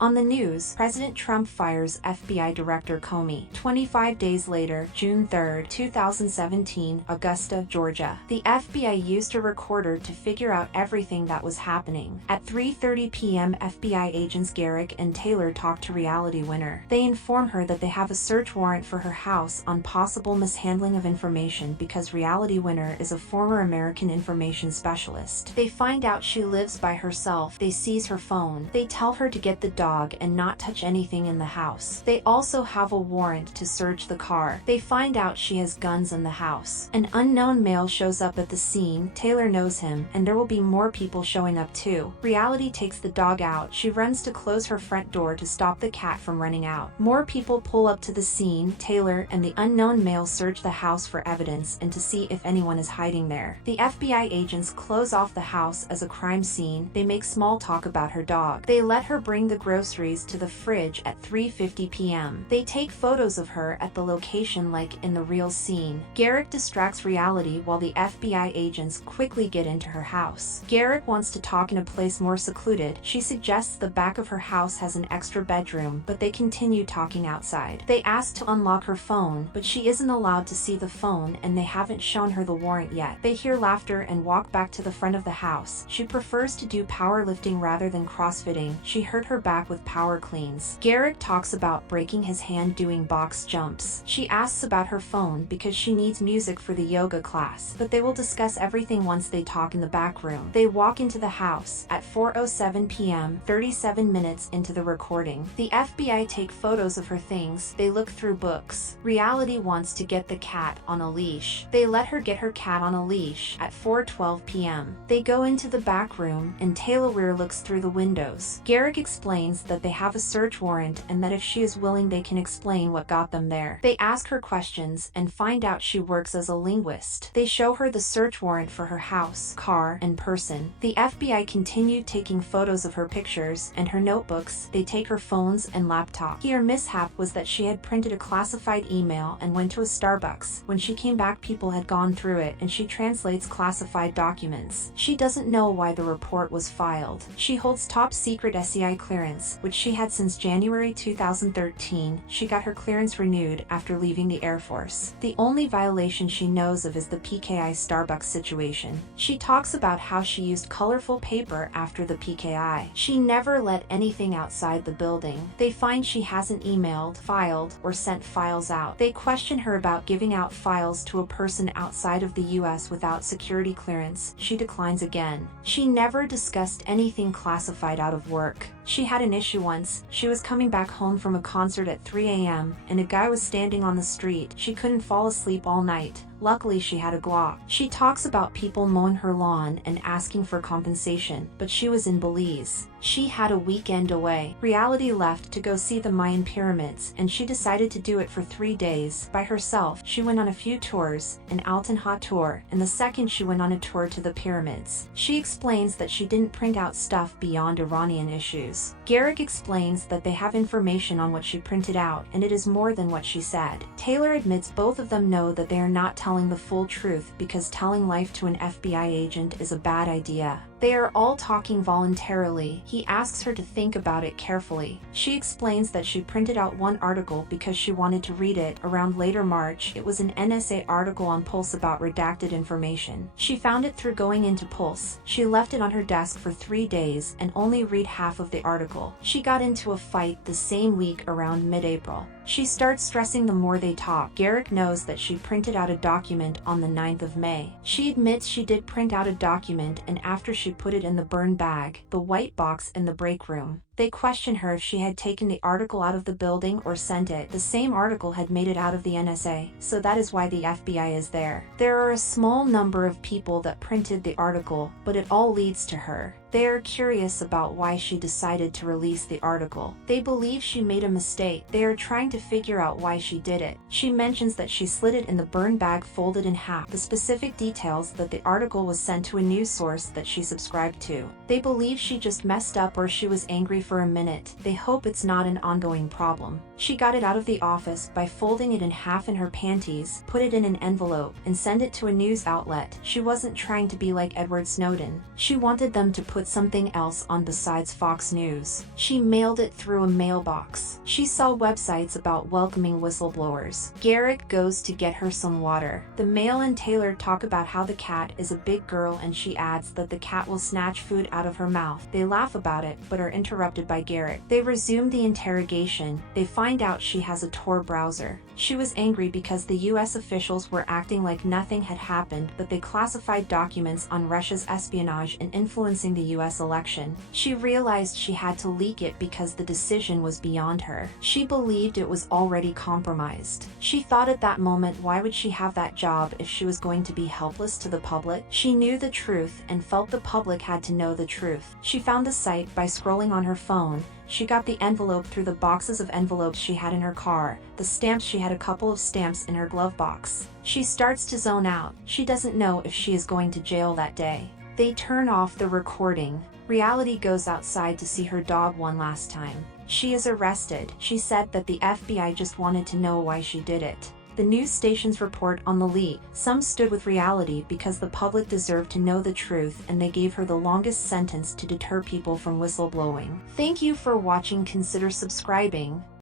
On the news, President Trump fires FBI Director Comey. 25 days later, June 3, 2017, Augusta, Georgia. The FBI used a recorder to figure out everything that was happening. At 3:30 p.m., FBI agents Garrick and Taylor talk to Reality Winner. They inform her that they have a search warrant for her house on possible mishandling of information because Reality Winner is a former American information specialist. They find out she lives by herself. They seize her phone. They tell her to get the dog and not touch anything in the house. They also have a warrant to search the car. They find out she has guns in the house. An unknown male shows up at the scene. Taylor knows him, and there will be more people showing up too. Reality takes the dog out. She runs to close her front door to stop the cat from running out. More people pull up to the scene. Taylor and the unknown male search the house for evidence and to see if anyone is hiding there. The FBI agents close off the house as a crime scene. They make small talk about her dog. They let her bring the groceries to the fridge at 3:50 p.m. They take photos of her at the location like in the real scene. Garrick distracts Reality while the FBI agents quickly get into her house. Garrick wants to talk in a place more secluded. She suggests the back of her house has an extra bedroom, but they continue talking outside. They ask to unlock her phone, but she isn't allowed to see the phone and they haven't shown her the warrant yet. They hear laughter and walk back to the front of the house. She prefers to do powerlifting rather than crossfitting. She hurt her back with power cleans. Garrick talks about breaking his hand doing box jumps. She asks about her phone because she needs music for the yoga class, but they will discuss everything once they talk in the back room. They walk into the house at 4:07 p.m., 37 minutes into the recording. The FBI take photos of her things. They look through books. Reality wants to get the cat on a leash. They let her get her cat on a leash at 4:12 p.m. They go into the back room and Taylor looks through the windows. Garrick explains that they have a search warrant and that if she is willing they can explain what got them there. They ask her questions and find out she works as a linguist. They show her the search warrant for her house, car, and person. The FBI continued taking photos of her pictures and her notebooks. They take her phones and laptop. Her mishap was that she had printed a classified email and went to a Starbucks. When she came back, people had gone through it and she translates classified documents. She doesn't know why the report was filed. She holds top secret SCI clearance, which she had since January 2013. She got her clearance renewed after leaving the Air Force. The only violation she knows of is the PKI Starbucks situation. She talks about how she used colorful paper after the PKI. She never let anything outside the building. They find she hasn't emailed, filed, or sent files out. They question her about giving out files to a person outside of the US without security clearance. She declines again. She never discussed anything classified out of work. She had an issue once. She was coming back home from a concert at 3 a.m. and a guy was standing on the street. She couldn't fall asleep all night. Luckily, she had a Glock. She talks about people mowing her lawn and asking for compensation, but she was in Belize. She had a weekend away. Reality left to go see the Mayan pyramids, and she decided to do it for 3 days. By herself, she went on a few tours, an Altan Ha tour, and the second she went on a tour to the pyramids. She explains that she didn't print out stuff beyond Iranian issues. Garrick explains that they have information on what she printed out, and it is more than what she said. Taylor admits both of them know that they are not telling the full truth because telling life to an FBI agent is a bad idea. They are all talking voluntarily. He asks her to think about it carefully. She explains that she printed out one article because she wanted to read it. Around later March, it was an NSA article on Pulse about redacted information. She found it through going into Pulse. She left it on her desk for 3 days and only read half of the article. She got into a fight the same week around mid-April. She starts stressing the more they talk. Garrick knows that she printed out a document on the 9th of May. She admits she did print out a document and after she put it in the burn bag, the white box in the break room. They question her if she had taken the article out of the building or sent it. The same article had made it out of the NSA, so that is why the FBI is there. There are a small number of people that printed the article, but it all leads to her. They are curious about why she decided to release the article. They believe she made a mistake. They are trying to figure out why she did it. She mentions that she slid it in the burn bag folded in half. The specific details that the article was sent to a news source that she subscribed to. They believe she just messed up or she was angry for a minute. They hope it's not an ongoing problem. She got it out of the office by folding it in half in her panties, put it in an envelope, and send it to a news outlet. She wasn't trying to be like Edward Snowden. She wanted them to put something else on besides Fox News. She mailed it through a mailbox. She saw websites about welcoming whistleblowers. Garrett goes to get her some water. The mail and Taylor talk about how the cat is a big girl, and she adds that the cat will snatch food out of her mouth. They laugh about it, but are interrupted by Garrett. They resume the interrogation. They find out she has a Tor browser. She was angry because the US officials were acting like nothing had happened, but they classified documents on Russia's espionage and influencing the US election. She realized she had to leak it because the decision was beyond her. She believed it was already compromised. She thought at that moment, why would she have that job if she was going to be helpless to the public? She knew the truth and felt the public had to know the truth. She found the site by scrolling on her phone. She got the envelope through the boxes of envelopes she had in her car. The stamps, she had a couple of stamps in her glove box. She starts to zone out. She doesn't know if she is going to jail that day. They turn off the recording. Reality goes outside to see her dog one last time. She is arrested. She said that the FBI just wanted to know why she did it. The news stations report on the leak. Some stood with Reality because the public deserved to know the truth, and they gave her the longest sentence to deter people from whistleblowing. Thank you for watching. Consider subscribing.